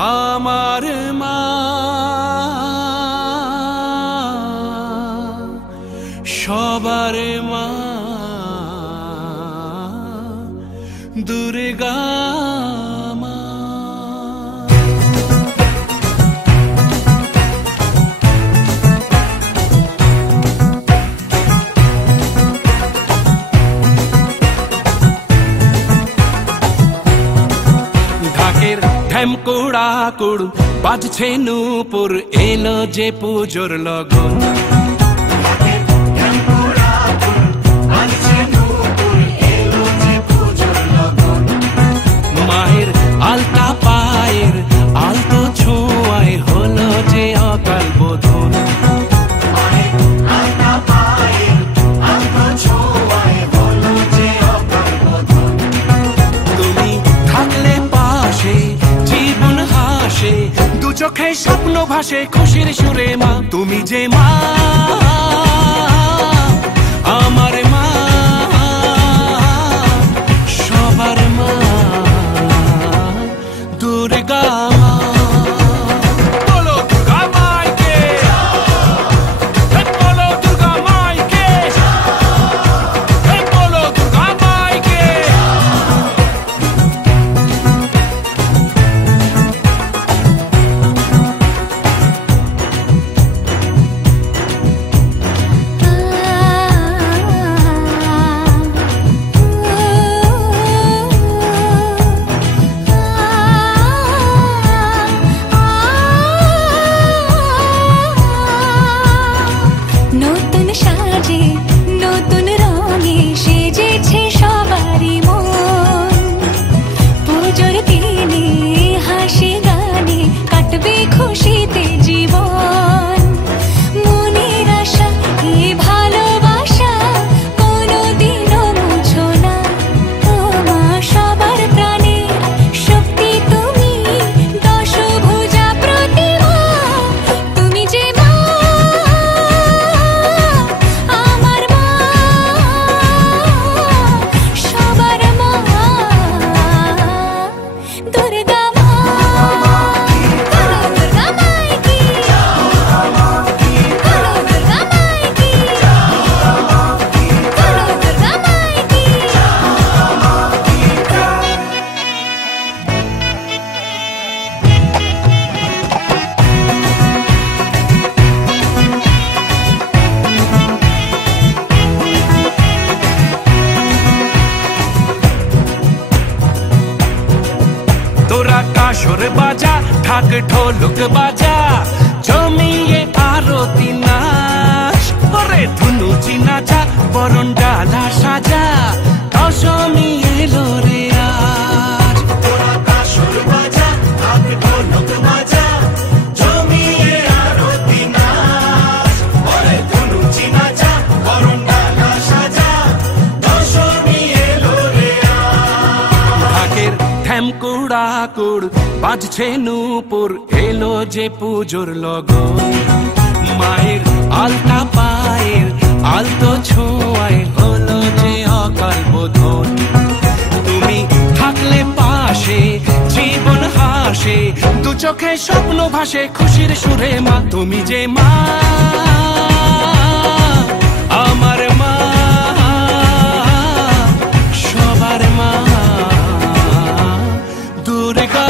আমার মা সবার মা দুর্গা মা। ঢাকের ঢ্যামকুড়া কুড় বাজছে নূপুর, এলো যে পুজোর লগন। মায়ের আলতা পায়ের আলতো ছোঁয়ায় হলো যে অকাল বোধন। তুমি থাকলে পাশে জীবন হাসে, দু চোখে স্বপ্ন ভাসে খুশির সুরে মা। তুমি যে মা আমার মা সবার মা দুর্গা মা। বলো দুর্গা মাইকে, বলো দুর্গা মাইকে, বলো দুর্গা মাইকে। নতুন সাজে নতুন রঙে সেজেছে সবারই মন। পুজোর দিনে হাসি গানে কাটবে খুশিতে জীবন। মনের আশা এই ভালোবাসা কোনোদিনও মুছো না। তোমার সবার প্রাণে শক্তি তুমি, দশভুজা প্রতিমা। তুমি যে মা আমার মা সবার মা দুর্গা মা। বলো দুর্গা মাইকে, বলো দুর্গা মাইকে, বলো দুর্গা মাইকে। তোরা কাসর বাজা ঢাক ঢোলক বাজা, জমিয়ে আরতি নাচ। ওরে ধুনুচি নাচা বরণ ডালা সাজা, দশমী এলো রে আজ। তোরা কাসর বাজা ঢাক ঢোলক বাজা, জমিয়ে আরতি নাচ। ওরে ধুনুচি নাচা বরণ ডালা সাজা, দশমী এলো রে আজ। ঢাকের ঢ্যামকুড়া কুড় বাজছে নূপুর, এলো যে পুজোর লগন। মায়ের আলতা পায়ের আলতো ছোঁয়ায় হলো যে অকাল বোধন। তুমি থাকলে পাশে জীবন হাসে, দু চোখে স্বপ্ন ভাসে খুশির সুরে মা। তুমি যে মা আমার মা সবার মা দুর্গা।